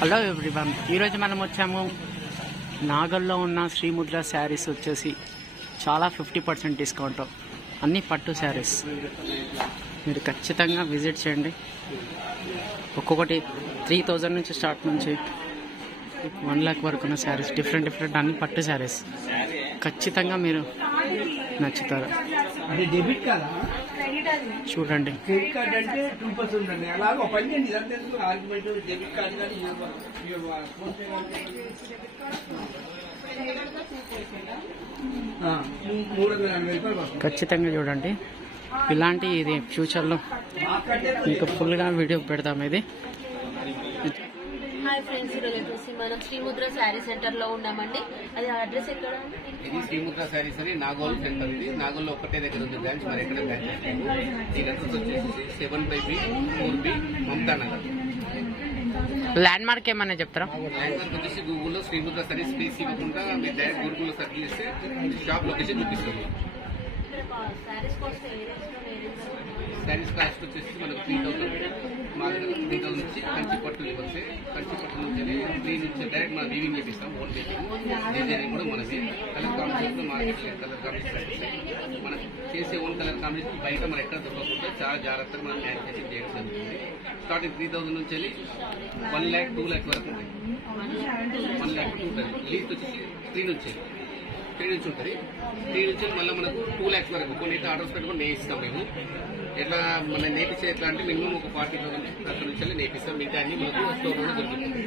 Hello everyone, ఈరోజు మనం వచ్చాము నాగల్లో ఉన్న శ్రీముద్ర శారీస్ వచ్చేసి చాలా 50% డిస్కౌంట్, అన్ని పట్టు శారీస్. మీరు ఖచ్చితంగా విజిట్ చేయండి. ఒక్కొక్కటి 3000 నుంచి స్టార్ట్ నుంచి 1 lakh వరకు ఉన్న శారీస్, డిఫరెంట్ అన్ని పట్టు శారీస్. ఖచ్చితంగా మీరు నచ్చుతారు. చూడండి. క్రెడిట్ కార్డ్ అంటే 2% అండి. అలాగే ఒక పని చేయండి, ఇదంతా ఎందుకు ఆర్గ్యుమెంట్. డెబిట్ కార్డ్ కానీ ఫోన్ పే రూపాయలు ఖచ్చితంగా చూడండి. ఇలాంటి ఇది ఫ్యూచర్లో మీకు ఫుల్గా వీడియో పెడతాం. ఇది హాయ్ ఫ్రెండ్స్, ఈరోజు వచ్చేసి మనం శ్రీముద్ర శారీ సెంటర్ లో ఉన్నామండి. అది అడ్రస్ ఎక్కడ? ఇది శ్రీముద్ర శారీస్ అని నాగోల్ సెంటర్. ఇది నాగోల్లో ఒక్కటే దగ్గర ఉంది బ్రాంచ్, మరి ఎక్కడ బ్రాంచ్ లేదు. దీని అడ్రస్ వచ్చేసి 7/B 4B Mamata Nagar. Land mark ఏమన్నా చెప్తారా? ల్యాండ్ మార్క్ వచ్చేసి గూగుల్లో శ్రీముద్ర శారీస్ స్పేస్ ఇవ్వకుండా మీరు డైరెక్ట్ గూగుల్లో సెర్చ్ చేస్తే షాప్ లొకేషన్ చూపిస్తుంది. శారీస్ కాస్ట్ వచ్చేసి మనకు 3000. మా దగ్గర 3000 నుంచి కంచి పట్టు వస్తే కంచి పట్టు నుంచి 3 నుంచి డైరెక్ట్ మనం వీవింగ్ చేపిస్తాం. ఓన్ డిజైనింగ్ కూడా మనది. Colour combination market colour combination మనం చేసే ఓన్ కలర్ కాంబినేషన్ బయట మనం ఎక్కడ దొరకకుండా చాలా జాగ్రత్తగా మనం మ్యానుఫ్యాక్చరింగ్ చేయడం జరుగుతుంది. స్టార్టింగ్ 3000 నుంచి వెళ్ళి 1 lakh 2 lakh వరకు ఉంటుంది. 1 lakh ఉంటుంది. లీస్ట్ వచ్చేసి 3 నుంచి ఉంటుంది. 3 నుంచి మళ్ళీ మనకు 2 lakhs వరకు కొన్ని ఆర్డర్స్ పెట్టుకుని నేయిస్తాం. మేము ఎట్లా మనం నేర్పించే ఎట్లా అంటే మినిమం ఒక 40,000 అక్కడ నుంచి నేర్పిస్తాం. మిగతా అన్ని మనకు స్టోర్లో దొరుకుతుంది.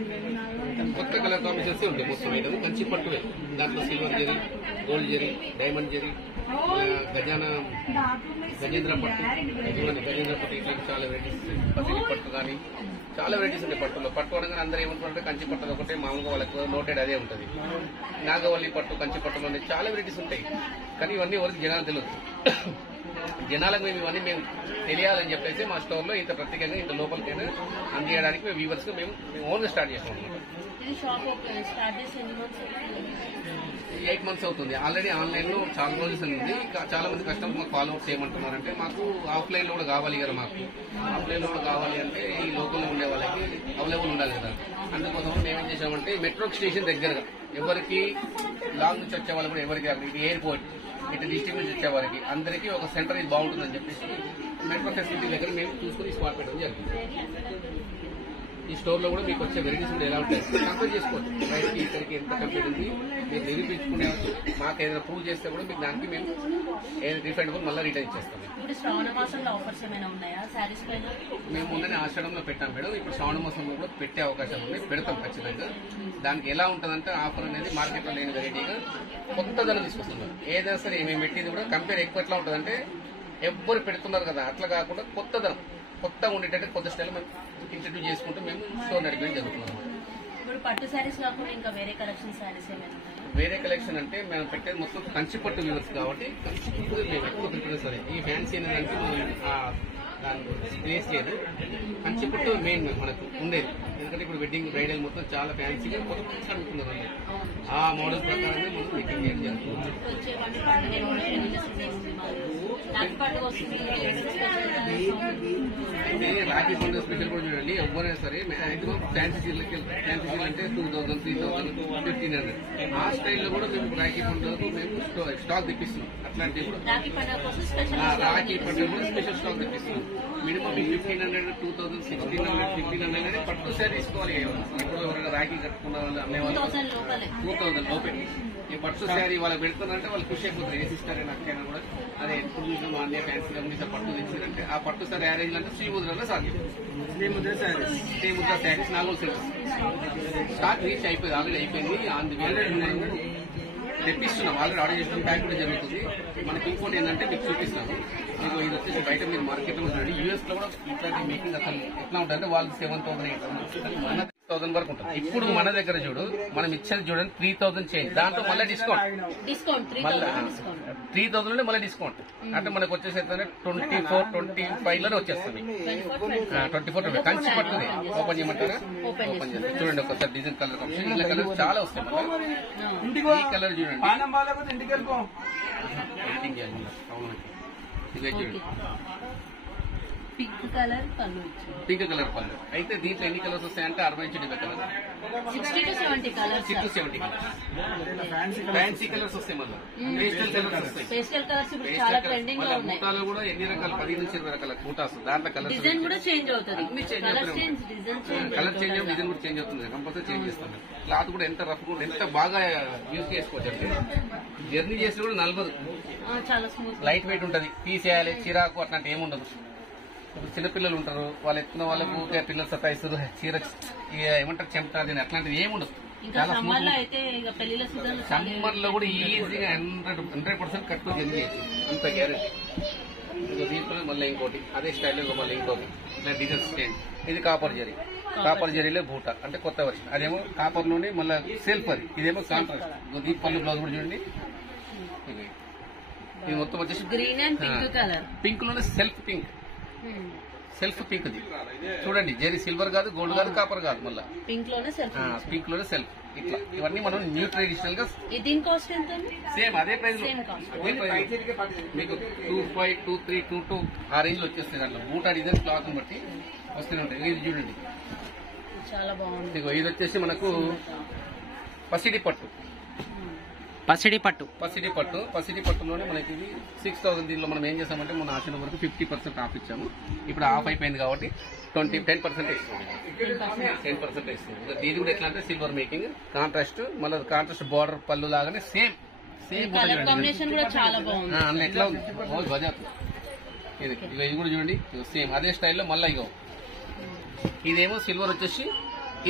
కొత్త కలర్ కాంబినేషన్స్ ఉంటాయి. మొత్తం ఐటమ్ కంచి పట్టువే. దాంట్లో silver zari, gold zari, diamond zari, Gajendra పట్టు, గజేంద్ర పట్టు ఇట్లా చాలా వెరైటీస్. పసిడి పట్టు కానీ చాలా వెరైటీస్ ఉంటాయి. పట్టులో పట్టు అనగానే అందరూ ఏమంటారంటే కంచి పట్టు ఒకటే మామూలుగా వాళ్ళకి నోటెడ్ అదే ఉంటుంది. నాగవల్లి పట్టు, కంచి పట్టులో చాలా వెరైటీస్ ఉంటాయి. కానీ ఇవన్నీ ఎవరికి జనాలు తెలియదు. జనాలకు మేము ఇవన్నీ మేము తెలియాలని చెప్పేసి మా స్టోర్ లో ఇంత ప్రత్యేకంగా ఇంత లోపలికైనా అందించడానికి మేము వ్యూవర్స్ గా మేము ఓన్ గా స్టార్ట్ చేస్తాం. 8 months అవుతుంది. ఆల్రెడీ ఆన్లైన్ లో చాలా రోజులు ఉంది. చాలా మంది కస్టమర్స్ మాకు ఫాలోవర్స్ చేయమంటున్నారంటే మాకు ఆఫ్లైన్ లో కూడా కావాలి కదా. మాకు ఆఫ్లైన్ లో కూడా కావాలి అంటే ఈ లోకల్ ఉండే వాళ్ళకి అవైలబుల్ ఉండాలి కదా. అందుకోసం మేమేం చేసామంటే మెట్రో స్టేషన్ దగ్గరగా ఎవరికి లాంగ్ నుంచి వచ్చే వాళ్ళు కూడా ఎవరికి ఎయిర్పోర్ట్ ఇటు డిస్ట్రిక్ట్ నుంచి వచ్చే వారికి అందరికీ ఒక సెంటర్ ఇది బాగుంటుందని చెప్పేసి మెట్రో ఫెసిలిటీ దగ్గర మేము చూసుకుని స్పాట్ పెట్టడం జరిగింది. ఈ స్టోర్ లో కూడా మీకు వచ్చే వెరైటీస్ కూడా ఎలా ఉంటాయి కంపేర్ చేసుకోవచ్చు. బయటకి ఇక్కడికి ఎంత కంపేర్ ఉంది మీరు నిరూపించుకునేవచ్చు. మాకు ఏదైనా ప్రూవ్ చేస్తే కూడా మీకు దానికి మేము ఏదైనా రిఫండబుల్ మళ్ళీ రిటర్న్ ఇచ్చేస్తాం. మేము ముందనే ఆషాఢంలో పెట్టాం మేడం. ఇప్పుడు శ్రావణ మాసంలో కూడా పెట్టే అవకాశాలు ఉన్నాయి. పెడతాం ఖచ్చితంగా. దానికి ఎలా ఉంటుందంటే ఆఫర్ అనేది మార్కెట్ లో లేని వెరైటీగా కొత్త ధనం తీసుకొస్తున్నారు. ఏదైనా సరే మేము పెట్టింది కూడా కంపేర్ ఎక్కువ ఎట్లా ఉంటుందంటే ఎవ్వరు పెడుతున్నారు కదా అట్లా కాకుండా కొత్త ధనం కొత్తగా ఉండేటట్టు కొత్త స్టైల్ మేము ఇంట్రడ్యూస్ చేసుకుంటూ మేము స్టోర్ నడిపేయడం జరుగుతున్నాం. పట్టు శారీస్ కాకుండా ఇంకా వేరే కలెక్షన్ శారీస్ ఏమైనా? వేరే కలెక్షన్ అంటే మేము పెట్టేది మొత్తం కంచి పట్టు వ్యూవర్స్ కాబట్టి కంచి పట్టు మేము ఎక్కువ ప్రిఫరెన్స్. ఈ ఫ్యాన్సీ ఏంటంటే దాని ప్లేస్ లేదు. కంచి పట్టు మెయిన్ మనకు ఉండేది. ఎందుకంటే ఇప్పుడు వెడ్డింగ్ బ్రైడల్ మొత్తం చాలా ఫ్యాన్సీగా కొత్త అడుగుతున్నారు. ఆ మోడల్ ప్రకారమే మనం మేకింగ్ చేయడం జరుగుతుంది. అంటే రాఖీ పండుగ స్పెషల్ కూడా చూడండి. ఎవరైనా సరే మాక్సిమం ఫ్యాన్సీ సీల్ అంటే 2000, 3000, 1500 ఆ స్టైల్లో కూడా మేము రాఖీ పండుగకు మేము స్టాక్ తెప్పిస్తున్నాం. అట్లాంటివి కూడా రాఖీ పండుగ కూడా స్పెషల్ స్టాక్ తెప్పిస్తున్నాం. మినిమం 1500, 2000, 1600, 1500 పట్టు శారీ తీసుకోవాలి. ఇప్పుడు ఎవరైనా రాఖీ కట్టుకున్న వాళ్ళు అమ్మేవాళ్ళు 2000 లోపే ఈ పట్టు శారీ వాళ్ళకి పెడుతున్నారంటే వాళ్ళు ఖుషి అయిపోతారు. ఏ సిస్టర్ నాకైనా కూడా అదే ఎప్పుడు చూసిన మా అన్నయ్య ఫ్యాన్సీగా మీ పట్టు తెచ్చిందంటే ఆ పట్టు శారీ అరేంజ్ అంటే శ్రీముద్రలో సాధ్యం. Srimudra saris Nagole centre stock reach అయిపోయింది. ఆల్రెడీ అయిపోయింది. అందువల్ల తెప్పిస్తున్నాం. ఆల్రెడీ ఆర్డర్ చేసుకుని ప్యాక్ కూడా జరుగుతుంది. మనకి ఇంకోటి ఏంటంటే మీకు చూపిస్తాను. మీకు ఇది వచ్చేసి బయట మీరు మార్కెట్ లో చూడండి. యూఎస్ లో కూడా ఇట్లాంటి మేకింగ్ అసలు ఎట్లా ఉంటుంది. వాళ్ళు 7,000, 8,000 మన 1000 వరకు ఉంటుంది. ఇప్పుడు మన దగ్గర చూడు మనం ఇచ్చేది చూడండి 3000 చేంజ్. దాంట్లో మళ్ళీ డిస్కౌంట్ 3000 నుండి మళ్ళీ డిస్కౌంట్ అంటే మనకు వచ్చేసి 24, 25 లోనే వచ్చేస్తుంది. 24 కంచి పట్టుది. ఓపెన్ చేయమంటారా? ఓపెన్ చేస్తే చూడండి ఒకసారి డిజైన్ కలర్ కాంబినేషన్. ఇలా కలర్ చాలా వస్తాయి. ఈ కలర్ చూడండి. ఇవే చూడండి. పింక్ కలర్ పళ్ళు ఇచ్చారు. పింక్ కలర్ పళ్ళు. అయితే దీంట్లో ఎన్ని కలర్స్ వస్తాయంటే 60 నుంచి 70 colour, 60 to 70 colours. 60 to 70 colours. Fancy colours వస్తాయి, మళ్ళీ పేస్టల్ కలర్స్ వస్తాయి. పేస్టల్ కలర్స్ ఇప్పుడు చాలా ట్రెండింగ్ గా ఉన్నాయి. బూటాలు కూడా ఎన్ని రకాలు, 10 నుంచి 20 రకాల బూటాస్. దాంట్లో కలర్ డిజైన్ కూడా చేంజ్ అవుతుంది. అన్ని చేంజ్ కలర్ అవుతుంది. Change, design change, colour change అయ్యి డిజైన్ కూడా చేంజ్ అవుతుంది. కంపల్సరీ చేంజ్ చేస్తాను. క్లాత్ కూడా ఎంత రఫ్ కూడా ఎంత బాగా యూజ్ చేసుకోవచ్చు అంటే జర్నీ చేసి కూడా నలబదు. చాలా స్మూత్, లైట్ వెయిట్ ఉంటుంది. తీసేయాలి చిరాకు అట్లాంటి ఏముండదు. చిన్నపిల్లలు ఉంటారు, వాళ్ళు ఎత్తుకున్న వాళ్ళకు పిల్లలు సతాయిస్తారు, చీర ఏమంటారు చెంపుతారు, అట్లాంటిది ఏముండదు. ఇంకా సమ్మర్ లో అయితే ఇంకా పెళ్లిల సీజన్, సమ్మర్ లో కూడా ఈజీగా 100% కట్టుకుని జర్నీ చేయొచ్చు, అంత గ్యారెంటీ. ఇంకా దీంట్లో మళ్ళీ ఇంకోటి అదే స్టైల్లో మళ్ళీ ఇంకోటి ఇట్లా డిజైన్స్ చేయండి. ఇది కాపర్ జరీ, కాపర్ జరీలో బూట అంటే కొత్త వర్షన్. అదేమో కాపర్ లోనే మళ్ళీ సెల్ఫ్, అది ఇదేమో కాంట్రాస్ట్. దీని పళ్ళు బ్లౌజ్ కూడా చూడండి. ఇది మొత్తం వచ్చేసి green and pink colour. Pink లోనే సెల్ఫ్ పింక్, సెల్ఫ్ పింక్ ది చూడండి. జరీ సిల్వర్ కాదు, గోల్డ్ కాదు, కాపర్ కాదు, మళ్ళీ పింక్ లోనే సెల్ఫ్. పింక్ లోనే సెల్ఫ్. ఇట్లా ఇవన్నీ మనం న్యూ ట్రెడిషనల్ గా దీని కాస్ట్ ఎంత? సేమ్ అదే ప్రైస్ లో, అదే ప్రైస్ మీకు 25, 23, 22 ఆ రేంజ్ లో వచ్చేస్తాయి. దాంట్లో బూటా డిజైన్ క్లాత్ బట్టి వస్తూనే ఉంటాయి. ఇది చూడండి, చాలా బాగుంది. ఇది వచ్చేసి మనకు పసిడి పట్టు. పసిడి పట్టు, పసిడి పట్టు, పసిడి పట్టులోనే మనకి ఇది 6000. దీనిలో మనం ఏం చేసామంటే మన ఆశల వరకు 50% ఆఫ్ ఇచ్చాము. ఇప్పుడు ఆఫ్ అయిపోయింది కాబట్టి 10% ఇస్తుంది. 10% ఇస్తుంది. దీని కూడా ఎట్లా అంటే సిల్వర్ మేకింగ్, కాంట్రాస్ట్, మళ్ళీ కాంట్రాస్ట్ బార్డర్ పళ్ళు లాగానే సేమ్ కలర్ కాంబినేషన్ కూడా చాలా బాగుంది. అందులో ఎట్లా ఉంది బజార్. ఇది కూడా చూడండి, సేమ్ అదే స్టైల్లో. మళ్ళీ ఇగో ఇదేమో సిల్వర్ వచ్చేసి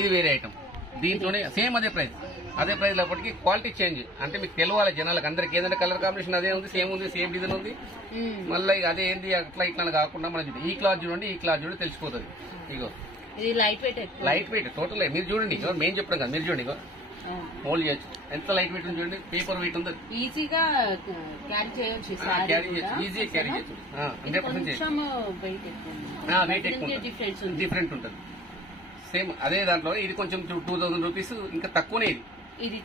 ఇది వేరే ఐటమ్. దీంట్లోనే సేమ్ అదే ప్రైస్, అదే ప్రైస్ లోపలికి క్వాలిటీ చేంజ్. అంటే మీకు తెలవాలి జనాలకు అందరికి, ఏదైనా కలర్ కాంబినేషన్ అదే ఉంది, సేమ్ డిజైన్ ఉంది. మళ్ళీ అదే ఏంది అట్లా ఇట్లా కాకుండా మనం ఈ క్లాత్ చూడండి, ఈ క్లాత్ చూడండి తెలిసిపోతుంది. ఇగో ఇది light weight, light weight total. మీరు చూడండి, మేము చెప్పడం కదా, మీరు చూడండి. ఇగో మోల్డ్ చేయొచ్చు, ఎంత లైట్ వెయిట్ ఉంది చూడండి. పేపర్ వెయిట్ ఉంది, ఈజీగా క్యారీ చేయొచ్చు. క్యారీ చేయొచ్చు, ఈజీగా క్యారీ చేయొచ్చు. 100% వెయిట్ ఎక్కువ, డిఫరెంట్ ఉంటుంది. సేమ్ అదే దాంట్లో ఇది కొంచెం 2000 రూపీస్ ఇంకా తక్కువనే. ఇది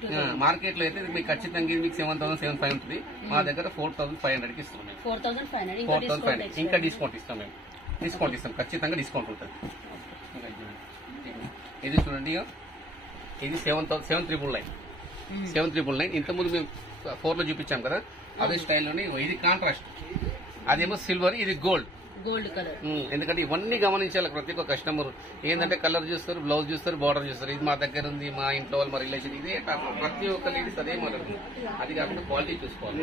మార్కెట్ లో అయితే మీకు ఖచ్చితంగా ఇది మీకు 7,705 ఉంటుంది. మా దగ్గర 4,500 కి ఇస్తాం. 4,500 ఇంకా డిస్కౌంట్ ఇస్తాం. మేము డిస్కౌంట్ ఇస్తాం, ఖచ్చితంగా డిస్కౌంట్ ఉంటుంది. ఇది చూడండి, ఇది 7,999. 7,999. ఇంతకుముందు మేము 4 లో చూపించాం కదా, అదే స్టైల్లోనే. ఇది కాంట్రాస్ట్, అదేమో సిల్వర్, ఇది గోల్డ్ కలర్. ఎందుకంటే ఇవన్నీ గమనించాలి ప్రతి ఒక్క కస్టమర్. ఏంటంటే కలర్ చూస్తారు, బ్లౌజ్ చూస్తారు, బార్డర్ చూస్తారు. ఇది మా దగ్గర ఉంది, మా ఇంట్లో వాళ్ళు, మా రిలేషన్, ఇదే ప్రతి ఒక్క లేడీస్ అదే మాట్లాడుతుంది. అది కాకుండా క్వాలిటీ చూసుకోవాలి.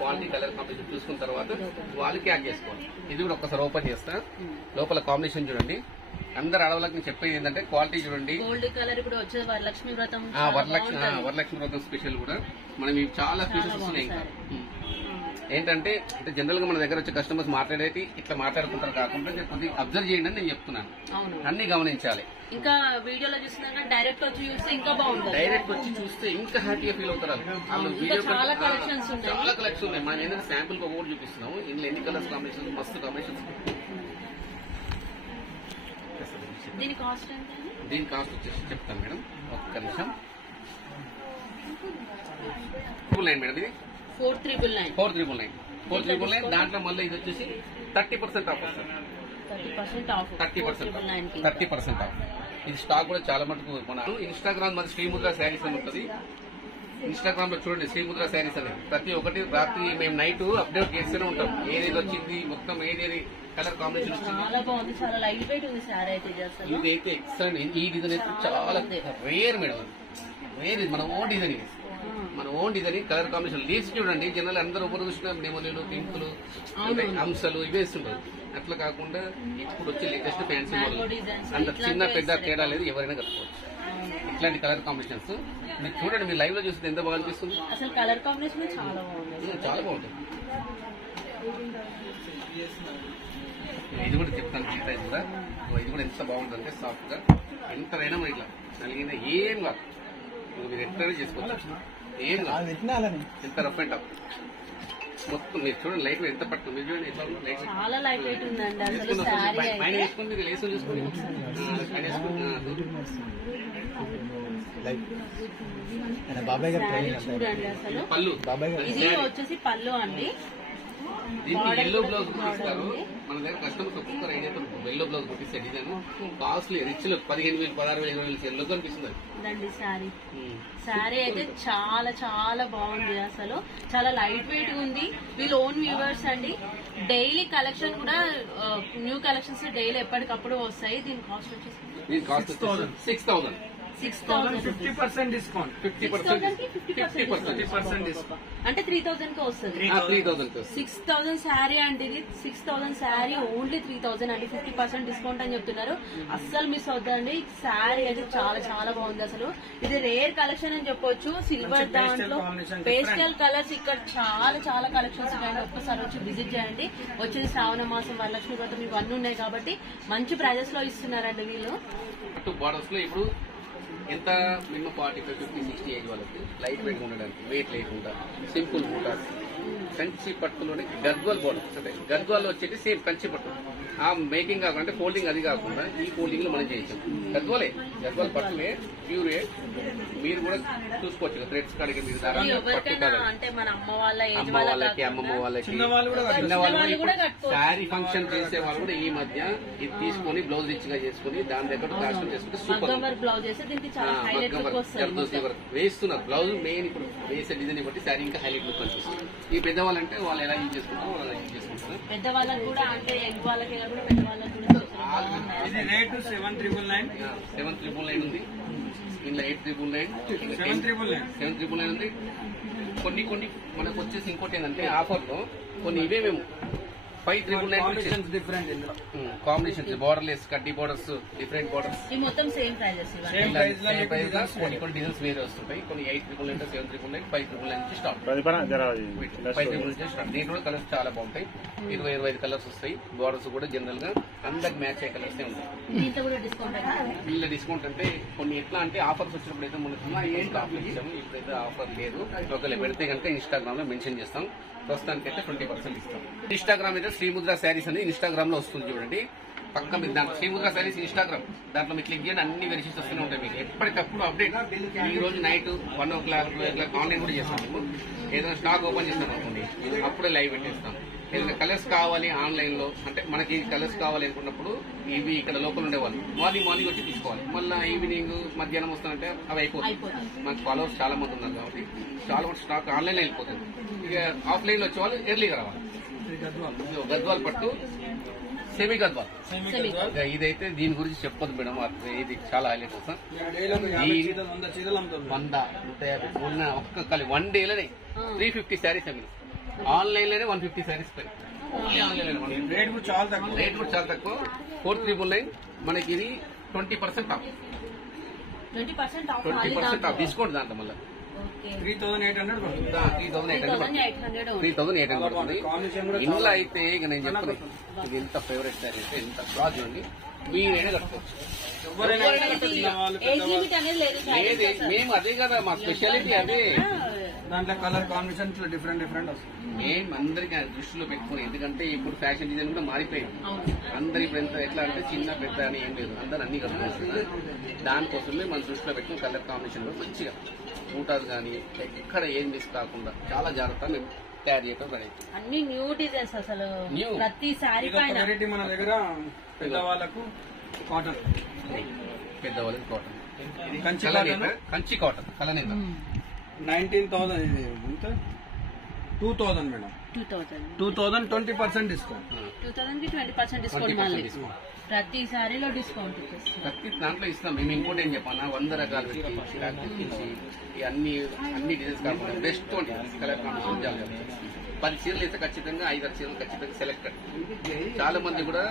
క్వాలిటీ కలర్ కాంబినేషన్ చూసుకున్న తర్వాత వాళ్ళు క్యాచ్ చేసుకోవాలి. ఇది కూడా ఒక్కసారి ఓపెన్ చేస్తా, లోపల కాంబినేషన్ చూడండి. అందరు ఆడవాళ్ళకి నేను చెప్పేది ఏంటంటే క్వాలిటీ చూడండి. గోల్డ్ కలర్ కూడా వచ్చేది వరలక్ష్మి వ్రతం, వరలక్ష్మి వ్రతం స్పెషల్ కూడా మనం ఇవి చాలా ఫీచర్స్ వస్తున్నాయి. ఇంకా ఏంటంటే అంటే జనరల్ గా మన దగ్గర వచ్చే కస్టమర్స్ మాట్లాడేటి ఇట్లా మాట్లాడుకుంటారు కాకుండా కొద్దిగా అబ్జర్వ్ చేయండి అని నేను చెప్తున్నాను. అన్ని గమనించాలి. ఇంకా వీడియోలో చూసినాక డైరెక్ట్ వచ్చి చూస్తే ఇంకా బాగుంటుంది. డైరెక్ట్ వచ్చి చూస్తే ఇంకా హ్యాపీగా ఫీల్ అవుతారు. వాళ్ళు వీడియో చాలా కలెక్షన్స్ ఉన్నాయి. మనం ఏంటంటే శాంపుల్ ఒకటి చూపిస్తున్నాము. ఇందులో ఎన్ని కలర్స్ కాంబినేషన్, మస్తు కాంబినేషన్స్. దీని కాస్ట్ ఎంత? దీని కాస్ట్ వచ్చేసి చెప్తాను మేడం, ఒక్క నిమిషం. 499 మేడం. ఇది 4,399. దాంట్లో మళ్ళీ ఇది వచ్చేసి 30% ఆఫ్ వస్తుంది. 30% ఆఫ్. ఇది స్టాక్ కూడా చాలా మటుకు మన ఇన్స్టాగ్రామ్ మన శ్రీముద్ర శారీస్ అని ఉంటుంది. ఇన్స్టాగ్రామ్ లో చూడండి శ్రీముద్ర శారీస్ అనేది. ప్రతి ఒక్కటి రాత్రి మేము నైట్ అప్డేట్ చేస్తూనే ఉంటాం. ఏదేది వచ్చింది మొత్తం, ఏదేది కలర్ కాంబినేషన్ వచ్చింది. చాలా బాగుంది, చాలా లైట్ వెయిట్ ఉంది సారీ అయితే. ఇదైతే ఎక్సలెంట్. ఈ డిజైన్ అయితే చాలా రేర్ మేడం, రేర్. మన ఓన్ డిజైన్ ఇది, మన own design. Colour combination leaves చూడండి, జనాలు అందరూ ఒకరు చూసిన నెమలీలు, పింకులు, అంశాలు ఇవే ఇస్తుంటారు. అట్లా కాకుండా ఇప్పుడు వచ్చే లేటెస్ట్ ఫ్యాన్సీ మోడల్, అంత చిన్న పెద్ద తేడా లేదు, ఎవరైనా కట్టుకోవచ్చు. ఇట్లాంటి కలర్ కాంబినేషన్స్ మీరు చూడండి, మీరు లైవ్ లో చూస్తే ఎంత బాగా అనిపిస్తుంది. అసలు కలర్ కాంబినేషన్ చాలా బాగుంది, చాలా బాగుంటుంది. ఇది కూడా చెప్తాను, ఈ ప్రైస్ కూడా. ఇది కూడా ఎంత బాగుంటుందంటే సాఫ్ట్ గా, ఎంతైనా మన ఇట్లా నలిగిన ఏం కాదు, మీరు ఎట్లయినా చేసుకోవచ్చు. ఏం కాదు, ఎంత రఫ్ అండ్ టఫ్ మొత్తం. మీరు చూడండి లైట్ ఎంత పట్టు, మీరు చూడండి ఎట్లా లైట్, చాలా లైట్ వెయిట్ ఉందండి. అసలు పైన వేసుకుని మీరు లేసు చూసుకోండి. చూడండి అసలు పళ్ళు, ఇది వచ్చేసి పళ్ళు అండి. దీనికి ఎల్లో బ్లౌజ్ కుట్టిస్తారు. మన దగ్గర కస్టమర్స్ ఒక్కొక్కరు ఏదైతే ఎల్లో బ్లౌజ్ కుట్టిస్తే డిజైన్ కాస్ట్లీ రిచ్ లో 15,000, 16,000, 20,000 ఎల్లో కనిపిస్తుంది. శారీ అయితే చాలా చాలా బాగుంది. అసలు చాలా లైట్ వెయిట్ ఉంది. వీళ్ళు ఓన్ వ్యూవర్స్ అండి. డైలీ కలెక్షన్ కూడా న్యూ కలెక్షన్స్ డైలీ ఎప్పటికప్పుడు వస్తాయి. దీని కాస్ట్ వచ్చేసి 6,000. 50% డిస్కౌంట్. 50% డిస్కౌంట్ అంటే 3,000 కి వస్తుంది. 6,000 శారీ అంటే ఇది 6,000 శారీ ఓన్లీ 3,000 అండి. 50% డిస్కౌంట్ అని చెప్తున్నారు. అస్సలు మిస్ అవుతుందండి. శారీ అయితే చాలా చాలా బాగుంది. అసలు ఇది రేర్ కలెక్షన్ అని చెప్పొచ్చు. సిల్వర్ దాంట్లో పేస్టల్ కలర్స్ ఇక్కడ చాలా చాలా కలెక్షన్స్ ఉన్నాయండి. ఒక్కసారి వచ్చి విజిట్ చేయండి. వచ్చేది శ్రావణ మాసం, వరలక్ష్మి వ్రతం ఇవన్నీ ఉన్నాయి కాబట్టి మంచి ప్రైజెస్ లో ఇస్తున్నారండి వీళ్ళు. బార్డర్స్ లో ఇప్పుడు ఎంత మినిమం 45, 50, 60 ఏజ్ వాళ్ళకి లైట్ వెయిట్ ఉండడానికి, వెయిట్ లేకుండా సింపుల్ బూటాస్, కంచి పట్టులోనే గద్వాల్ బోర్డర్స్ ఉంటాయి. గద్వాల్లో వచ్చేది సేమ్ కంచి పట్టు. ఆ మేకింగ్ కాకుండా ఫోల్డింగ్ అది కాకుండా ఈ ఫోల్డింగ్ లో మనం చేయించాం. గద్వాలే, గద్వాల్ పట్టులే ప్యూర్. మీరు కూడా చూసుకోవచ్చు థ్రెడ్స్ కాడికి మీరు అంటే మన అమ్మ వాళ్ళ అమ్మ వాళ్ళకి, అమ్మమ్మ వాళ్ళకి, చిన్న వాళ్ళు శారీ ఫంక్షన్ చేసే వాళ్ళు కూడా ఈ మధ్య ఇది తీసుకొని బ్లౌజ్ రిచ్ గా చేసుకుని దాని దగ్గర ఫ్యాషన్ చేసుకుంటే సూపర్ బ్లౌజ్ వేస్తున్నారు. బ్లౌజ్ మెయిన్ ఇప్పుడు వేసే డిజైన్ బట్టి శారీ ఇంకా హైలైట్ లుక్ అనిపిస్తుంది. ఈ పెద్దవాళ్ళంటే వాళ్ళు ఎలా యూజ్ చేసుకుంటారో వాళ్ళు యూజ్ చేసుకుంటారు. పెద్దవాళ్ళకి కూడా అంటే వాళ్ళకి కూడా పెద్దవాళ్ళకి కూడా ఇది రేటు 7,999. 7,999 ఉంది. ఇందులో 8,999, 7,999 ఉంది. కొన్ని మనకు వచ్చేసి ఇంకోటి ఏంటంటే ఆఫర్ లో కొన్ని ఇవే మేము 5,999 డిఫరెంట్ ఇందులో కాంబినేషన్స్, బార్డర్లెస్, కడ్డీ బార్డర్స్, డిఫరెంట్ బార్డర్స్ మొత్తం సేమ్ ప్రైజెస్. కొన్ని డిజైన్స్ వేరే వస్తుంటాయి. కొన్ని 8,999, 7,999, 5,999 నుంచి స్టార్ట్. 5,999 నుంచి స్టార్ట్. దీంట్లో కూడా కలర్స్ చాలా బాగుంటాయి. 20-25 కలర్స్ వస్తాయి. బార్డర్స్ కూడా జనరల్ గా అందరికి మ్యాచ్ అయ్యే కలర్స్ ఉంటాయి. వీళ్ళ డిస్కౌంట్ అంటే కొన్ని ఎట్లా అంటే ఆఫర్స్ వచ్చినప్పుడు అయితే మనకు ఏం ఆఫర్ ఇచ్చాము. ఇప్పుడైతే ఆఫర్ లేదు. ఒకవేళ పెడితే కనుక ఇన్స్టాగ్రామ్ లో మెన్షన్ చేస్తాం. ప్రస్తుతానికైతే 20% ఇస్తాం. ఇన్స్టాగ్రామ్ అయితే శ్రీముద్ర శారీస్ అని ఇన్స్టాగ్రామ్ లో వస్తుంది చూడండి. పక్క మీరు దాంట్లో శ్రీముద్ర శారీస్ ఇన్స్టాగ్రామ్ దాంట్లో మీరు క్లిక్ చేయండి. అన్ని వెరిఫికేషన్స్ వస్తూనే ఉంటాయి. మీకు ఎప్పటికప్పుడు అప్డేట్. ఈ రోజు నైట్ 1 o'clock, 2 o'clock ఆన్లైన్ కూడా చేస్తాం. మేము ఏదైనా స్టాక్ ఓపెన్ చేస్తాం అనుకోండి, అప్పుడే లైవ్ పెట్టేస్తాం. ఏదైనా కలర్స్ కావాలి ఆన్లైన్ లో అంటే మనకి కలర్స్ కావాలి అనుకున్నప్పుడు ఇవి ఇక్కడ లోకల్ ఉండేవాళ్ళు మార్నింగ్ వచ్చి తీసుకోవాలి. మళ్ళీ ఈవినింగ్ మధ్యాహ్నం వస్తానంటే అవి అయిపోతాయి. మనకు ఫాలోవర్స్ చాలా మంది ఉన్నారు కాబట్టి చాలా మంది స్టాక్ ఆన్లైన్ వెళ్ళిపోతుంది. ఇక ఆఫ్లైన్ లో వచ్చే వాళ్ళు ఎర్లీగా రావాలి. గద్వాల్ పట్టు, సెమీ గద్వాల్. ఇదైతే దీని గురించి చెప్పదు మేడం. ఇది చాలా హైలైట్ వస్తాం. 100-150 మొన్న ఒక్క కలి 1 డేలోనే 350 శారీస్ అమ్మిన. ఆన్లైన్ లోనే 150 శారీస్ పై. రేట్ కూడా చాలా తక్కువ. 4,399 మనకి ఇది 20% ఆఫ్. 20% ఆఫ్ డిస్కౌంట్ దాంట్లో మళ్ళీ 3,800 పడుతుంది. ఇంట్లో అయితే ఇక నేను చెప్తాను ఇది ఎంత ఫేవరెట్ శారీ అంటే ఎంత క్లాత్ అండి. మీరైనా కట్టుకోవచ్చు. మేము అదే కదా మా స్పెషాలిటీ అదే. దాంట్లో కలర్ కాంబినేషన్ డిఫరెంట్ వస్తుంది. మేము అందరికి దృష్టిలో పెట్టుకుని, ఎందుకంటే ఇప్పుడు ఫ్యాషన్ డిజైన్ కూడా మారిపోయింది. అందరు ఇప్పుడు ఎట్లా అంటే చిన్న పెద్ద అని ఏం లేదు, అందరు అన్ని కట్టుకుంటున్నారు. దానికోసమే మన దృష్టిలో పెట్టుకుని కలర్ కాంబినేషన్ కూడా మంచిగా బూటాలు కానీ ఎక్కడ ఏం మిస్ కాకుండా చాలా జాగ్రత్తగా మేము తయారు చేయడం రెడీ. అన్ని న్యూ డిజైన్స్ అసలు ప్రతి సారీ పైన మన దగ్గర పెద్దవాళ్ళకు కాటన్, పెద్దవాళ్ళకి కాటన్, కంచి కాటన్ కలర్ 19,000. ఇది ఎంత 2,000 మేడం. 2,000 20% డిస్కౌంట్. 2,000 కి 20% డిస్కౌంట్. మళ్ళీ ప్రతి సారీలో డిస్కౌంట్ ప్రతి దాంట్లో ఇస్తాం. మేము ఇంకోటి ఏం చెప్పాను, 100 రకాలు తెప్పించి అన్ని డిజైన్స్ కాకుండా బెస్ట్ కలర్ కాంబినేషన్ చాలా 10 చీరలు అయితే ఖచ్చితంగా 5-6 చీరలు ఖచ్చితంగా సెలెక్టెడ్. చాలా మంది కూడా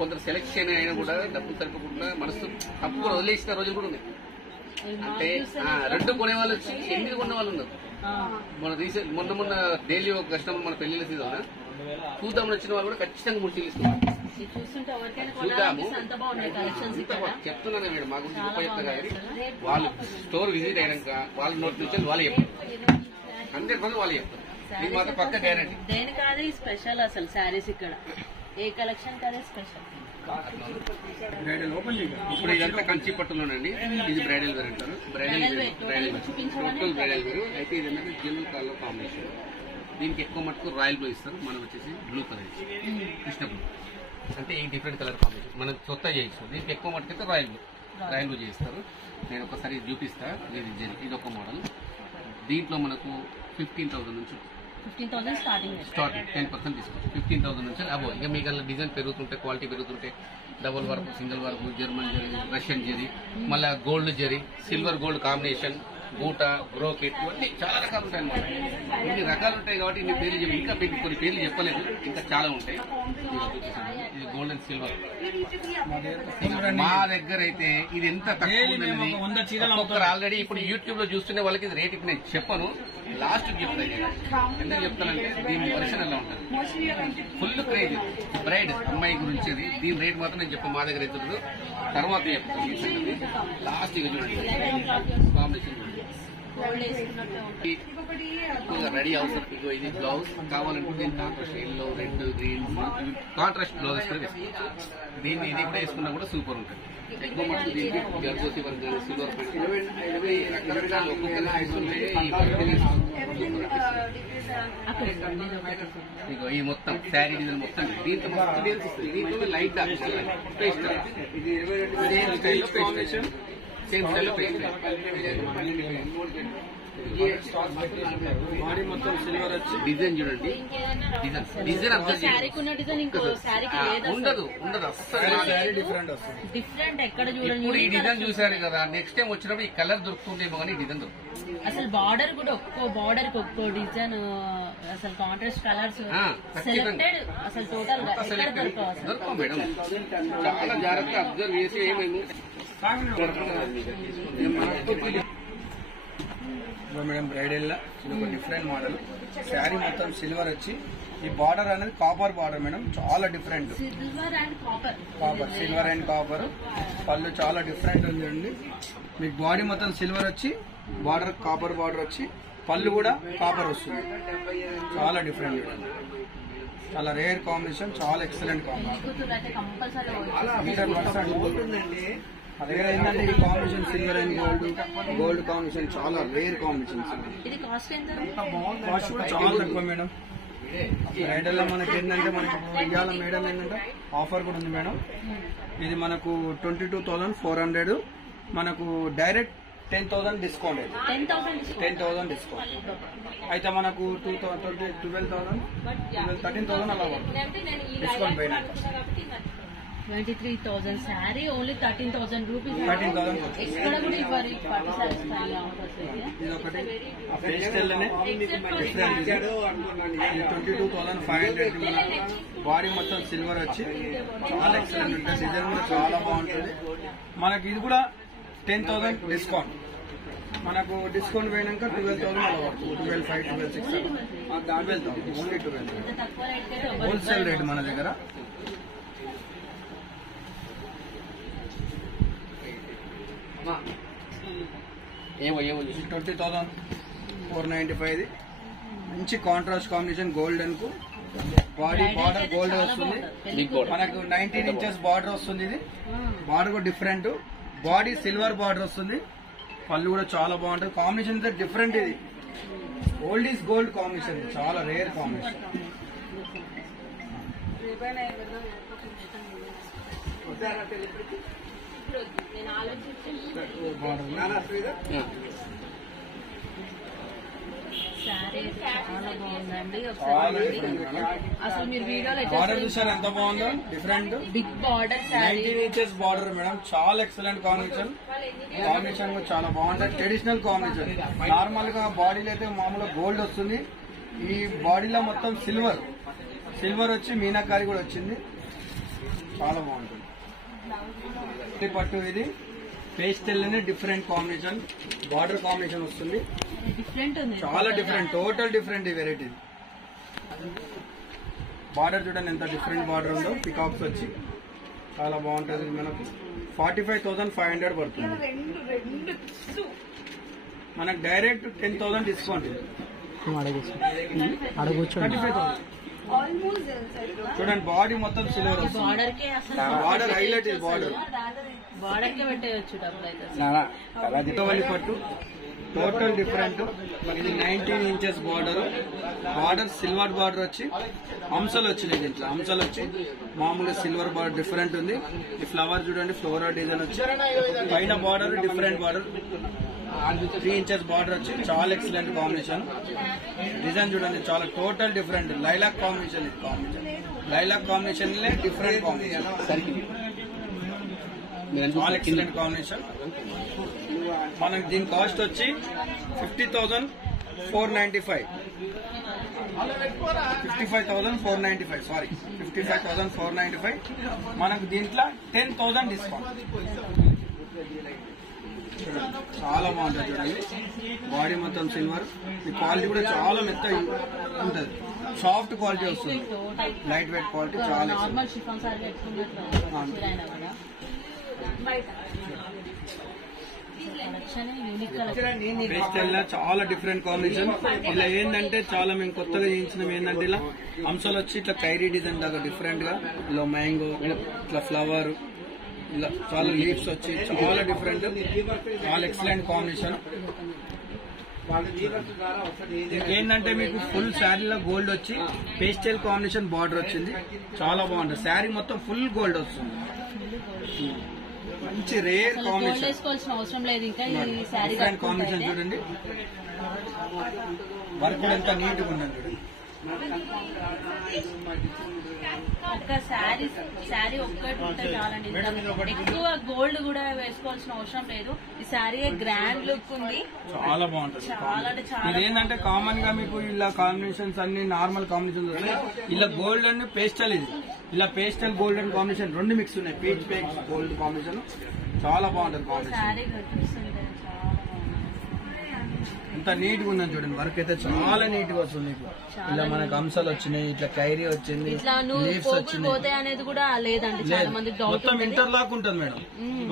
కొందరు సెలెక్షన్ అయినా కూడా డబ్బులు సరిపోకుండా మనసు తప్పు వదిలేసిన రోజులు కూడా ఉన్నాయి. అంటే 2 కొనే వాళ్ళు వచ్చి 8 కొన్న వాళ్ళు ఉన్నారు. మొన్న డైలీ ఒక కస్టమర్ మన పెళ్లిళ్ళ సీజన్ చూద్దామని వచ్చిన వాళ్ళు కూడా ఖచ్చితంగా 3 చీరలు ఇస్తున్నారు. చూద్దాము చెప్తున్నాను మేడం, మా గురించి ఉపయోగం కానీ వాళ్ళు స్టోర్ విజిట్ అయినాక వాళ్ళ నోట్ నుంచి వాళ్ళే చెప్తారు. 100% వాళ్ళే చెప్తారు. ఇది మాత్రం పక్క గ్యారంటీ. దేనికాదే స్పెషల్ అసలు శారీస్ ఇక్కడ ఏ కలెక్షన్ కాదే స్పెషల్. ఇప్పుడు ఇదంతా కంచి పట్టులోనండి. ఇది బ్రైడల్ వేర్ అంటారు. Bridal wear total bridal wear అయితే ఇది జనరల్ కలర్ కాంబినేషన్ దీనికి ఎక్కువ మటుకు రాయల్ బ్లూ ఇస్తారు, మనం వచ్చేసి బ్లూ కలర్ ఇస్తాం, కృష్ణ బ్లూ అంటే ఈ డిఫరెంట్ కలర్ కాంబినేషన్ మనం కొత్త చేయొచ్చు. దీనికి ఎక్కువ మటుకు అయితే రాయల్ బ్లూ చేస్తారు. నేను ఒకసారి చూపిస్తా. ఇది ఒక మోడల్. దీంట్లో మనకు 15,000 నుంచి 15,000 స్టార్టింగ్ 10% డిస్కౌంట్. 15,000 నుంచి అబో. ఇక మీకు డిజైన్ పెరుగుతుంటే, క్వాలిటీ పెరుగుతుంటే, double work, single work, German జరీ, రష్యన్ జరీ, మళ్ళీ గోల్డ్ జరీ, సిల్వర్ గోల్డ్ కాంబినేషన్, బూటా, బ్రోకెట్, ఇవన్నీ చాలా రకాలు ఉంటాయి అన్నమాట. ఇన్ని రకాలు ఉంటాయి కాబట్టి ఇన్ని పేర్లు చెప్పి ఇంకా కొన్ని పేర్లు చెప్పలేదు, ఇంకా చాలా ఉంటాయి. ఇది గోల్డ్ అండ్ సిల్వర్. మా దగ్గర అయితే ఇది ఎంత తక్కువ ఆల్రెడీ ఇప్పుడు యూట్యూబ్ లో చూస్తున్న వాళ్ళకి ఇది రేట్ నేను చెప్పను, లాస్ట్ చెప్తాను. ఎందుకు చెప్తానంటే దీని వర్షన్ ఎలా ఉంటుంది, ఫుల్ క్రేజ్ బ్రైడ్ అమ్మాయి గురించి అది. దీని రేట్ మాత్రం నేను చెప్పాను, మా దగ్గర అయితే తర్వాత చెప్తాను. లాస్ట్ ఇక చూడండి కాంబినేషన్ రెడీ అవసరం. ఇగో ఇది బ్లౌజ్ కావాలనుకుంటే contrast yellow, red, green contrast blouses కూడా వేసుకోవచ్చు. దీన్ని ఇది కూడా వేసుకున్నా కూడా సూపర్ ఉంటుంది. ఎక్కువ మటుకు దీనికి గర్భోసి వర్క్ కానీ సిల్వర్ రకరకాల ఒక్కొక్కరు వేసుకుంటే ఈ ఇగో ఈ మొత్తం శారీ డిజైన్ మొత్తం దీంతో మొత్తం డిజైన్స్ ఇస్తుంది. దీంట్లో లైట్ పేస్ట్ సేమ్ స్టైల్లో కాంబినేషన్, సేమ్ స్టైల్లో పేస్ట్ బాడీ మొత్తం సిల్వర్ వచ్చి డిజైన్ చూడండి. డిజైన్ ఉండదు అస్సలు డిఫరెంట్ ఎక్కడ చూడండి. ఇప్పుడు ఈ డిజైన్ చూసారు కదా, నెక్స్ట్ టైం వచ్చినప్పుడు ఈ కలర్ దొరుకుతుండేమో కానీ ఈ డిజైన్ దొరుకుతుంది. అసలు బార్డర్ కూడా ఒక్కో బార్డర్ కి ఒక్కో డిజైన్, అసలు కాంట్రాస్ట్ కలర్స్ సెలెక్టెడ్ అసలు టోటల్ దొరకవు మేడం. చాలా జాగ్రత్తగా అబ్జర్వ్ చేసి మేడం బ్రైడల్ ఇది ఒక డిఫరెంట్ మోడల్. శారీ మొత్తం సిల్వర్ వచ్చి ఈ బార్డర్ అనేది కాపర్ బార్డర్ మేడం, చాలా డిఫరెంట్. సిల్వర్ అండ్ కాపర్ పళ్ళు చాలా డిఫరెంట్ ఉందండి. మీకు బాడీ మొత్తం సిల్వర్ వచ్చి బార్డర్ కాపర్ బార్డర్ వచ్చి పళ్ళు కూడా కాపర్ వస్తుంది. చాలా డిఫరెంట్, చాలా రేర్ కాంబినేషన్, చాలా ఎక్సలెంట్ కాంబినేషన్. అదే ఏంటంటే ఈ combination silver and gold combination చాలా రేర్ కాంబినేషన్. కాస్ట్ చాలా తక్కువ మేడం. బ్రైడల్ లో మనకి ఏంటంటే మనకి ఇవాళ మేడం ఏంటంటే ఆఫర్ కూడా ఉంది మేడం. ఇది మనకు 22,400, మనకు డైరెక్ట్ 10,000 డిస్కౌంట్. 10,000 డిస్కౌంట్ అయితే మనకు 12,000 13,000 అలా డిస్కౌంట్ పైన 23,000 శారీ ఓన్లీ 13,000 రూపీస్. 13,000 ఎక్కడ కూడా ఇవ్వరు ఈ పట్టు శారీస్ పైన. ఇది ఒకటి పేస్టల్లోనే డిఫరెంట్. ఇది 22,500. బాడీ మొత్తం సిల్వర్ వచ్చి చాలా ఎక్సలెంట్ ఉంటుంది. డిజైన్ కూడా చాలా బాగుంటుంది. మనకి ఇది కూడా 10,000 డిస్కౌంట్. మనకు డిస్కౌంట్ పోయినాక 12,000 అలా పడుతుంది. 12,500, 12,600, 12,000 ఓన్లీ 12,000 హోల్సేల్ రేట్ మన దగ్గర. ఏమో 20,495. మంచి కాంట్రాస్ట్ కాంబినేషన్ గోల్డెన్ కు బాడీ బార్డర్ గోల్డ్ వస్తుంది. మనకు 19 ఇంచెస్ బార్డర్ వస్తుంది. ఇది బార్డర్ కూడా డిఫరెంట్, బాడీ సిల్వర్ బార్డర్ వస్తుంది. పళ్ళు కూడా చాలా బాగుంటుంది. కాంబినేషన్ అయితే డిఫరెంట్. ఇది ఓల్డ్ ఈజ్ గోల్డ్ కాంబినేషన్, చాలా రేర్ కాంబినేషన్. అసలు మీరు వీడియోలో బార్డర్ చూసారు ఎంత బాగుందో, different big border 19 inches border madam. చాలా ఎక్సలెంట్ కాంబినేషన్. కాంబినేషన్ కూడా చాలా బాగుంటుంది. Traditional combination. నార్మల్ గా బాడీలో అయితే మామూలుగా గోల్డ్ వస్తుంది. ఈ బాడీలో మొత్తం సిల్వర్ వచ్చి మీనాకారి కూడా వచ్చింది. చాలా బాగుంటుంది. పట్టు ఇది pastel different combination, border combination వస్తుంది. డిఫరెంట్ ఉంది, చాలా డిఫరెంట్, టోటల్ డిఫరెంట్ ఈ వెరైటీ. బార్డర్ చూడండి ఎంత డిఫరెంట్ బార్డర్ ఉందో. పికాక్స్ వచ్చి చాలా బాగుంటుంది. మనకు 45,500 పడుతుంది. మనకు డైరెక్ట్ 10,000 డిస్కౌంట్. 35,000 చూడండి. బాడీ మొత్తం సిల్వర్ వస్తుంది. Border highlight. ఇది బార్డర్ బార్డర్ కే పెట్టేయచ్చు డబ్బులు అయితే. దీపావళి పట్టు టోటల్ డిఫరెంట్. ఇది 19 ఇంచెస్ బార్డర్ సిల్వర్ బార్డర్ వచ్చి అంశాలు వచ్చినాయి. దీంట్లో అంశాలు వచ్చి మామూలుగా సిల్వర్ బార్డర్ డిఫరెంట్ ఉంది. ఈ ఫ్లవర్ చూడండి, ఫ్లోరల్ డిజైన్ వచ్చి పైన border different border 3 inches border వచ్చి చాలా ఎక్సలెంట్ కాంబినేషన్. డిజైన్ చూడండి చాలా total different. Lilac combination, lilac combination different combination, చాలా ఎక్సలెంట్ కాంబినేషన్. మనకి దీని కాస్ట్ వచ్చి 50,495. 55,495 సారీ 55,495. మనకు దీంట్లో 10,000 డిస్కౌంట్. చాలా బాగుంటుంది చూడండి. బాడీ మొత్తం సిల్వర్. ఈ క్వాలిటీ కూడా చాలా మెత్తగా ఉంటుంది, సాఫ్ట్ క్వాలిటీ వస్తుంది, లైట్ వెయిట్ క్వాలిటీ చాలా పేస్టల్ చాలా డిఫరెంట్ కాంబినేషన్. ఇలా ఏంటంటే చాలా మేము కొత్తగా చేయించినాం. ఏంటంటే ఇలా అంశాలు వచ్చి ఇట్లా ఖైరీ డిజైన్ లాగా డిఫరెంట్ గా, ఇలా మ్యాంగో, ఇట్లా ఫ్లవర్, ఇలా చాలా లీవ్స్ వచ్చి చాలా డిఫరెంట్, చాలా ఎక్సలెంట్ కాంబినేషన్. ఏంటంటే మీకు ఫుల్ శారీలో గోల్డ్ వచ్చి పేస్టల్ కాంబినేషన్ బార్డర్ వచ్చింది, చాలా బాగుంటుంది. శారీ మొత్తం ఫుల్ గోల్డ్ వస్తుంది, మంచి రేర్ కాంబినేషన్. అవసరం లేదు ఇంకా ఈ శారీ డిఫరెంట్ కాంబినేషన్ చూడండి. వర్క్ కూడా ఎంత నీట్ గా ఉందండి చూడండి. ఒక్క శారీ ఒక్కటి ఉంటే చాలండి. ఎక్కువ గోల్డ్ కూడా వేసుకోవాల్సిన అవసరం లేదు. ఈ శారీ గ్రాండ్ లుక్ ఉంది, చాలా బాగుంటుంది. చాలా అంటే చాలా. ఇది ఏంటంటే కామన్ గా మీకు ఇలా కాంబినేషన్స్ అన్ని నార్మల్ కాంబినేషన్స్ వస్తాయి. ఇలా గోల్డ్ అండ్ పేస్టల్, ఇది ఇలా పేస్టల్ గోల్డ్ అండ్ కాంబినేషన్ రెండు మిక్స్ ఉన్నాయి. పీచ్ పేక్స్ గోల్డ్ కాంబినేషన్ చాలా బాగుంటుంది కాంబినేషన్. శారీ కనిపిస్తుంది ఎంత నీట్ గా ఉందని చూడండి. వర్క్ అయితే చాలా నీట్ గా వస్తుంది మీకు. ఇలా మనకు అంశాలు వచ్చినాయి, ఇట్లా ఖైరీ వచ్చింది, లీవ్స్ వచ్చినాయి అనేది కూడా లేదండి. చాలా మంది మొత్తం ఇంటర్లాక్ ఉంటుంది మేడం,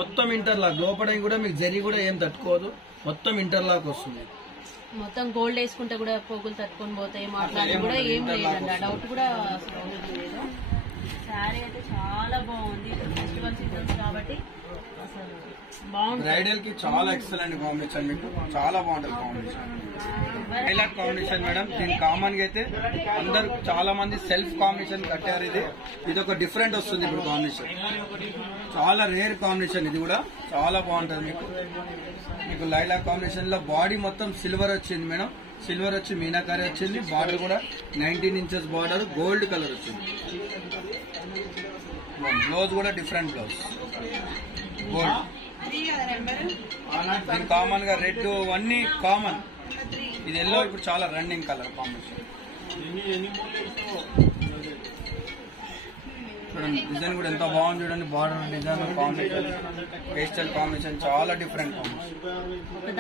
మొత్తం ఇంటర్లాక్. లోపల కూడా మీకు జరి కూడా ఏం తట్టుకోదు, మొత్తం ఇంటర్లాక్ వస్తుంది. మొత్తం గోల్డ్ వేసుకుంటే కూడా పోగులు తట్టుకొని పోతాయి, మాట్లాడి కూడా ఏం లేదండి. ఆ డౌట్ కూడా లేదు. శారీ అయితే చాలా బాగుంది. ఫెస్టివల్ సీజన్స్ కాబట్టి అసలు బాగుంది. బ్రైడల్ కి చాలా ఎక్సలెంట్ కాంబినేషన్, మీకు చాలా బాగుంటుంది కాంబినేషన్. Highlight combination madam. దీని కామన్ గా అయితే అందరు చాలా మంది సెల్ఫ్ కాంబినేషన్ కట్టారు. ఇది ఒక డిఫరెంట్ వస్తుంది ఇప్పుడు కాంబినేషన్, చాలా రేర్ కాంబినేషన్. ఇది కూడా చాలా బాగుంటుంది మీకు లైలాక్ కాంబినేషన్ లో బాడీ మొత్తం సిల్వర్ వచ్చింది మేడం. సిల్వర్ వచ్చి మీనాకారి వచ్చింది. బార్డర్ కూడా 19 ఇంచెస్ బార్డర్, గోల్డ్ కలర్ వచ్చింది. బ్లౌజ్ కూడా డిఫరెంట్ బ్లౌజ్, గోల్డ్. దీని కామన్ గా రెడ్ అన్ని కామన్. ఇది ఎల్లో ఇప్పుడు చాలా రన్నింగ్ కలర్ కాంబినేషన్. చూడండి డిజైన్ కూడా ఎంత బాగుంది చూడండి. Border design combination, pastel combination చాలా డిఫరెంట్ కాంబినేషన్.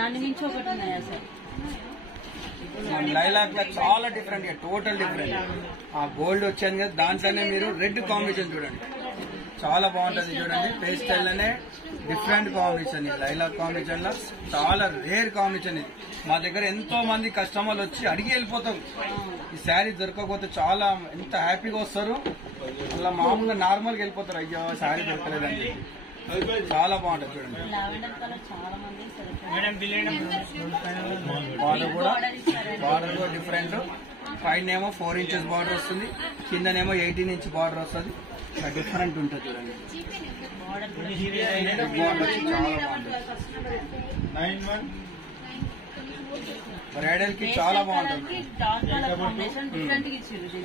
దాని నుంచి ఒకటి ఉన్నాయా సార్? లైలాక్ లా చాలా డిఫరెంట్ గా, టోటల్ డిఫరెంట్. ఆ గోల్డ్ వచ్చాను కదా, దాంట్లోనే మీరు రెడ్ కాంబినేషన్ చూడండి, చాలా బాగుంటది చూడండి. పేస్టల్ లోనే డిఫరెంట్ కాంబినేషన్. ఇది లైలాక్ కాంబినేషన్ లో చాలా రేర్ కాంబినేషన్. ఇది మా దగ్గర ఎంతో మంది కస్టమర్లు వచ్చి అడిగి వెళ్ళిపోతారు. ఈ శారీ దొరకకపోతే చాలా ఎంత హ్యాపీగా వస్తారు. అలా మామూలుగా నార్మల్ గా వెళ్ళిపోతారు, అయ్యో శారీ దొరకలేదండి. చాలా బాగుంటది చూడండి. బార్డర్ కూడా డిఫరెంట్. పైన ఏమో 4 ఇంచెస్ బార్డర్ వస్తుంది, కిందనేమో 18 ఇంచ్ బార్డర్ వస్తుంది. డిఫరెంట్ ఉంటుంది చూడండి. బార్డర్ చాలా బాగుంటుంది. బ్రైడల్ కి చాలా బాగుంటుంది.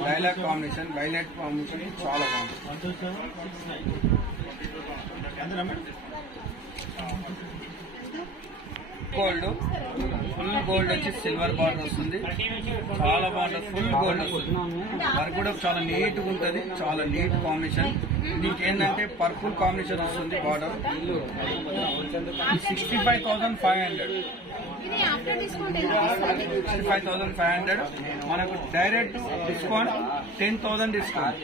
లైలాక్ కాంబినేషన్, వైలెట్ కాంబినేషన్ చాలా బాగుంటుంది. గోల్డ్, ఫుల్ గోల్డ్ వచ్చి సిల్వర్ బార్డర్ వస్తుంది, చాలా బాగుంటుంది. ఫుల్ గోల్డ్ వస్తుంది. వర్క్ కూడా చాలా నీట్ గా ఉంటుంది, చాలా నీట్ కాంబినేషన్. దీనికి ఏంటంటే పర్పుల్ కాంబినేషన్ వస్తుంది బార్డర్. 65,500. 65,500. మనకు డైరెక్ట్ డిస్కౌంట్ 10,000 డిస్కౌంట్.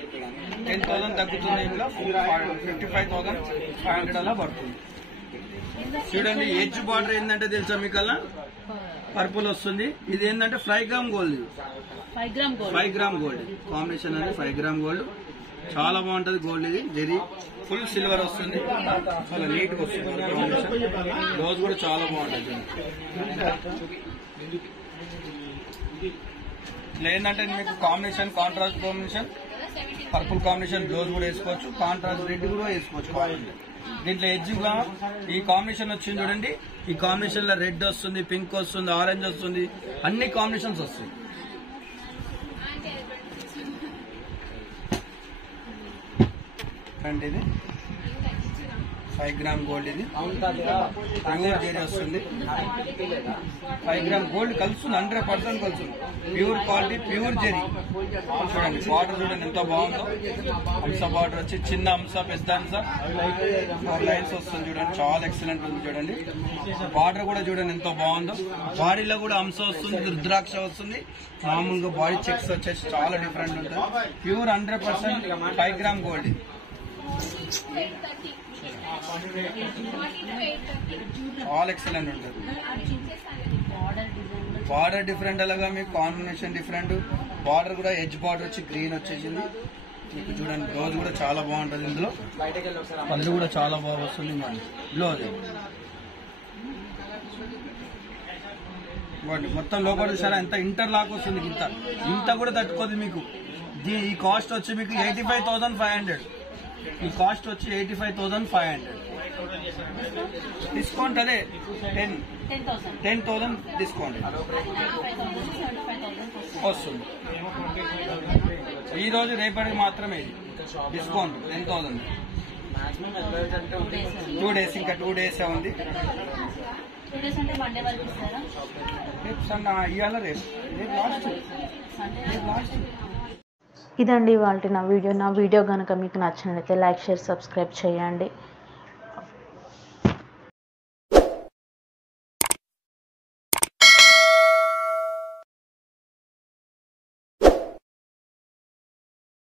10,000 తగ్గుతుంది. ఇందులో 55,500 అలా పడుతుంది. చూడండి ఎడ్జ్ బార్డర్ ఏంటంటే తెలుసా మీకు, అలా పర్పుల్ వస్తుంది. ఇది ఏంటంటే 5 gram gold. 5 gram gold. 5 gram gold combination అనేది 5 గ్రామ్ గోల్డ్. చాలా బాగుంటది గోల్డ్ ఇది జరీ ఫుల్ సిల్వర్ వస్తుంది చాలా నీట్ గా వస్తుంది కాంబినేషన్ రోజు కూడా చాలా బాగుంటది లేదంటే మీకు combination contrast combination purple combination blouse కూడా వేసుకోవచ్చు కాంట్రాస్ట్ రెడ్ కూడా వేసుకోవచ్చు దీంట్లో ఎడ్జ్ గా ఈ కాంబినేషన్ వచ్చింది చూడండి ఈ కాంబినేషన్ లో రెడ్ వస్తుంది పింక్ వస్తుంది ఆరెంజ్ వస్తుంది అన్ని కాంబినేషన్స్ వస్తాయి అంటే ఇది 5 గ్రామ్ గోల్డ్ ఇది ప్యూర్ జరీ వస్తుంది 5 గ్రామ్ గోల్డ్ కలుస్తుంది 100% కలుస్తుంది ప్యూర్ క్వాలిటీ ప్యూర్ జరీ చూడండి బార్డర్ చూడండి ఎంత బాగుందో అంశ బార్డర్ వచ్చి చిన్న అంశ పెద్ద అంశ 4 లైన్స్ వస్తుంది చూడండి చాలా ఎక్సలెంట్ ఉంది చూడండి బార్డర్ కూడా చూడండి ఎంత బాగుందో బాడీలో కూడా అంశ వస్తుంది రుద్రాక్ష వస్తుంది మామూలుగా బాడీ చెక్స్ వచ్చేసి చాలా డిఫరెంట్ ఉంటుంది ప్యూర్ 100% 5 గ్రామ్ గోల్డ్ చాలా ఎక్సలెంట్ ఉంటుంది బార్డర్ డిఫరెంట్ అలాగా మీకు కాంబినేషన్ డిఫరెంట్ బార్డర్ కూడా ఎడ్జ్ బార్డర్ వచ్చి గ్రీన్ వచ్చేసింది మీకు చూడండి బ్లౌజ్ కూడా చాలా బాగుంటుంది ఇందులో పళ్ళు కూడా చాలా బాగా వస్తుంది బ్లౌజ్ మొత్తం లోపల చూసారా ఎంత ఇంటర్ లాక్ వస్తుంది ఇంత కూడా తట్టుకోదు మీకు ఈ కాస్ట్ వచ్చి మీకు 85,500 ఈ కాస్ట్ వచ్చి 85,500 డిస్కౌంట్ అదే 10,000 డిస్కౌంట్ వస్తుంది ఈ రోజు రేపటికి మాత్రమే డిస్కౌంట్ 10,000 2 days ఇంకా 2 days ఉంది రేపు ఇవాళ రేపు లాస్ట్ ఇదండి ఇవాల్టి నా వీడియో కనుక మీకు నచ్చినట్లయితే లైక్ షేర్ సబ్స్క్రైబ్ చేయండి